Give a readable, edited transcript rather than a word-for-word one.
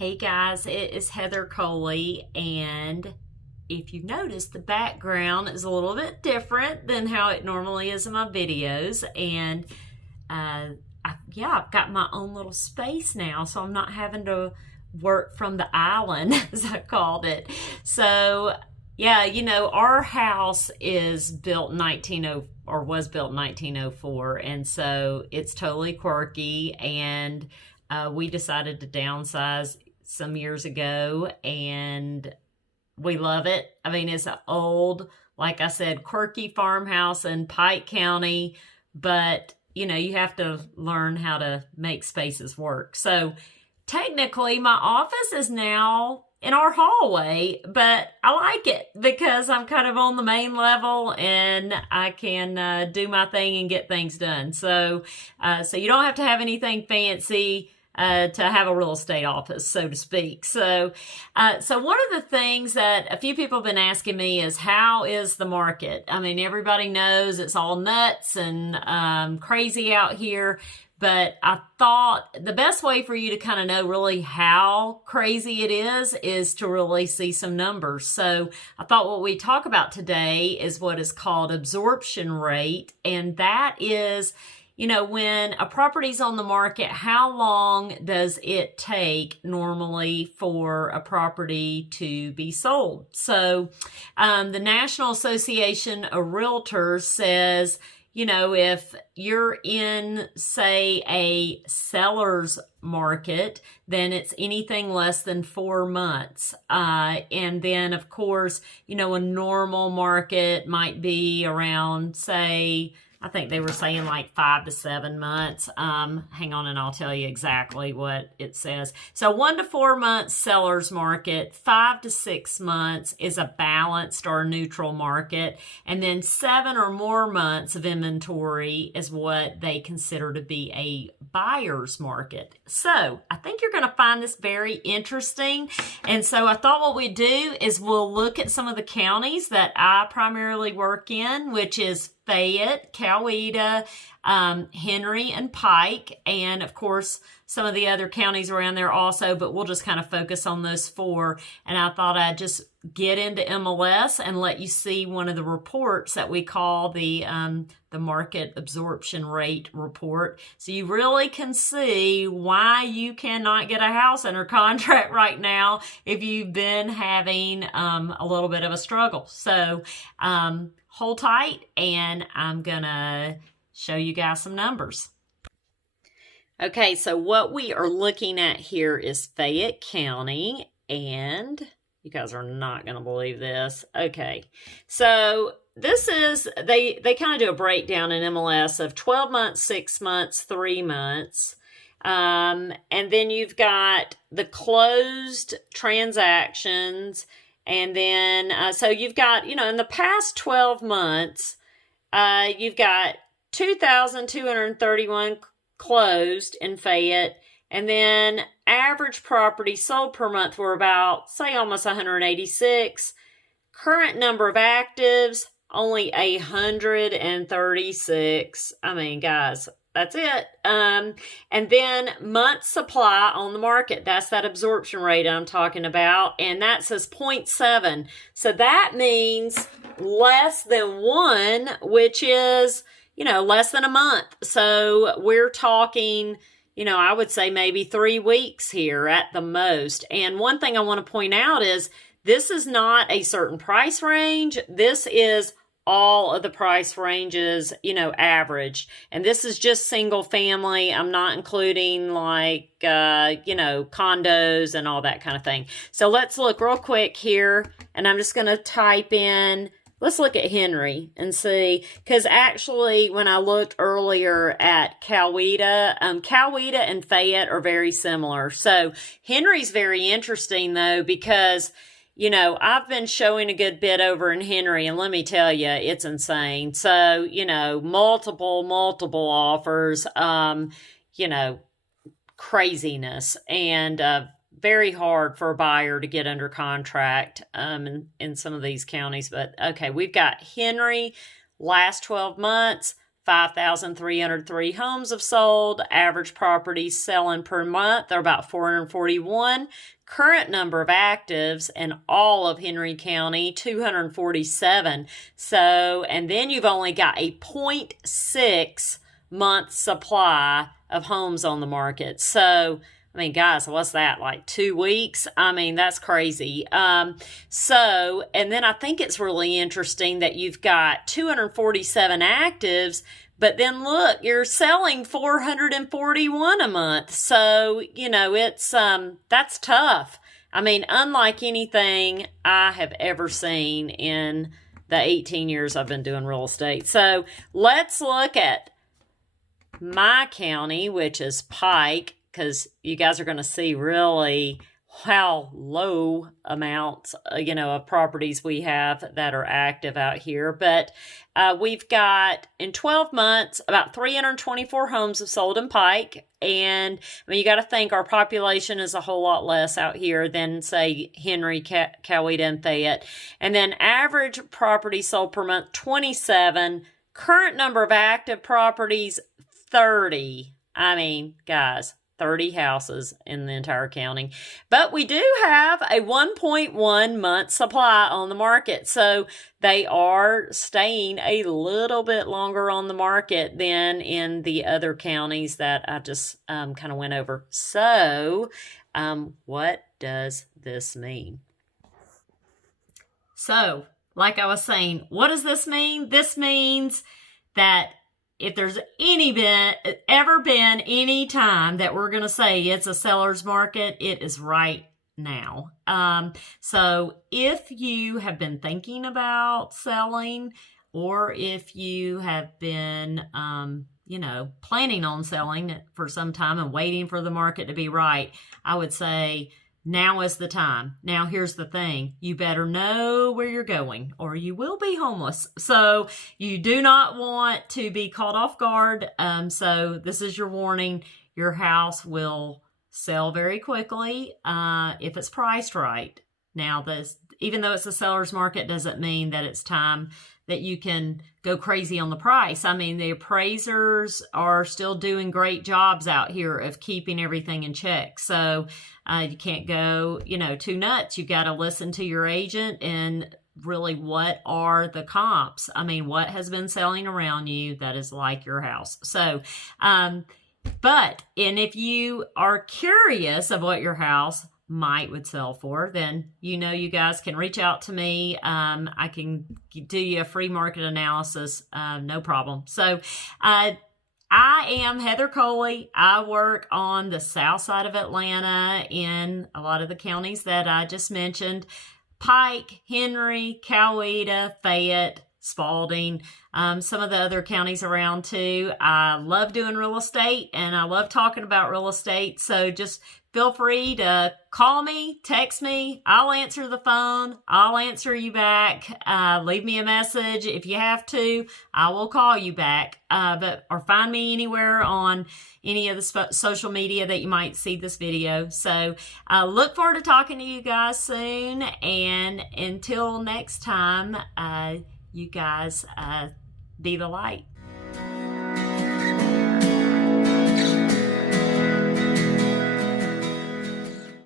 Hey guys, it is Heather Coley, and if you've noticed, the background is a little bit different than how it normally is in my videos, and I've got my own little space now, so I'm not having to work from the island, as I called it. So yeah, our house is built in was built in 1904, and so it's totally quirky, and we decided to downsize some years ago, and we love it. I mean, it's an old, like I said, quirky farmhouse in Pike County, but you have to learn how to make spaces work. So technically my office is now in our hallway, but I like it because I'm kind of on the main level and I can do my thing and get things done. So you don't have to have anything fancy to have a real estate office, so to speak. So one of the things that a few people have been asking me is, how is the market? I mean, everybody knows it's all nuts and crazy out here, but I thought the best way for you to kind of know really how crazy it is to really see some numbers. So I thought what we talk about today is what is called absorption rate, and that is, when a property's on the market, how long does it take normally for a property to be sold? So the National Association of Realtors says, if you're in, say, a seller's market, then it's anything less than 4 months. And then, of course, a normal market might be around, say, I think they were saying like 5 to 7 months. Hang on and I'll tell you exactly what it says. So 1 to 4 months seller's market, 5 to 6 months is a balanced or neutral market, and then 7 or more months of inventory is what they consider to be a buyer's market. So I think you're going to find this very interesting. And so I thought what we'd do is we'll look at some of the counties that I primarily work in, which is Fayette, Coweta, Henry, and Pike, and of course some of the other counties around there also, but we'll just kind of focus on those 4. And I thought I'd just get into MLS and let you see one of the reports that we call the market absorption rate report, so you really can see why you cannot get a house under contract right now if you've been having a little bit of a struggle. So hold tight, and I'm gonna show you guys some numbers. Okay, so what we are looking at here is Fayette County, and you guys are not gonna believe this. Okay, so this is, they kind of do a breakdown in MLS of 12 months, 6 months, 3 months. And then you've got the closed transactions. And then, so you've got, in the past 12 months, you've got 2,231 closed in Fayette. And then average property sold per month were about, say, almost 186. Current number of actives, only 136. I mean, guys, that's it. And then month supply on the market. That's that absorption rate I'm talking about. And that says 0.7. So that means less than 1, which is, less than a month. So we're talking, I would say maybe 3 weeks here at the most. And one thing I want to point out is this is not a certain price range. This is all of the price ranges, average. And this is just single family. I'm not including like, condos and all that kind of thing. So let's look real quick here. And I'm just going to type in, let's look at Henry and see. Because actually, when I looked earlier at Coweta, Coweta and Fayette are very similar. So Henry's very interesting, though, because I've been showing a good bit over in Henry, and let me tell you, it's insane. So, multiple offers, craziness, and very hard for a buyer to get under contract in some of these counties. But, okay, we've got Henry, last 12 months, 5,303 homes have sold. Average properties selling per month are about 441. Current number of actives in all of Henry County, 247. So, and then you've only got a 0.6 month supply of homes on the market. So, I mean, guys, what's that, like 2 weeks? I mean, that's crazy. So, and then I think it's really interesting that you've got 247 actives, but then look, you're selling 441 a month. So, you know, it's, that's tough. I mean, unlike anything I have ever seen in the 18 years I've been doing real estate. So let's look at my county, which is Pike, because you guys are going to see really how low amounts, you know, of properties we have that are active out here. But we've got, in 12 months, about 324 homes have sold in Pike. And I mean, you got to think our population is a whole lot less out here than, say, Henry, Coweta, and Fayette. And then average property sold per month, 27. Current number of active properties, 30. I mean, guys, 30 houses in the entire county. But we do have a 1.1 month supply on the market. So they are staying a little bit longer on the market than in the other counties that I just kind of went over. So what does this mean? So, like I was saying, what does this mean? This means that if there's ever been any time that we're going to say it's a seller's market, it is right now. So if you have been thinking about selling, or if you have been, you know, planning on selling for some time and waiting for the market to be right, I would say now is the time. Now, here's the thing. You better know where you're going or you will be homeless. So you do not want to be caught off guard. So this is your warning. Your house will sell very quickly if it's priced right. Now, even though it's a seller's market, doesn't mean that it's time that you can go crazy on the price. I mean, the appraisers are still doing great jobs out here of keeping everything in check. So you can't go, you know, too nuts. You got to listen to your agent and really what are the comps? I mean, what has been selling around you that is like your house? So, and if you are curious of what your house would sell for, then you know you guys can reach out to me. I can do you a free market analysis, no problem. So I am Heather Coley. I work on the south side of Atlanta in a lot of the counties that I just mentioned: Pike, Henry, Coweta, Fayette, Spalding, some of the other counties around too. I love doing real estate and I love talking about real estate. So just feel free to call me, text me. I'll answer the phone. I'll answer you back. Leave me a message if you have to. I will call you back. Or find me anywhere on any of the social media that you might see this video. So look forward to talking to you guys soon. And until next time, you guys be the light.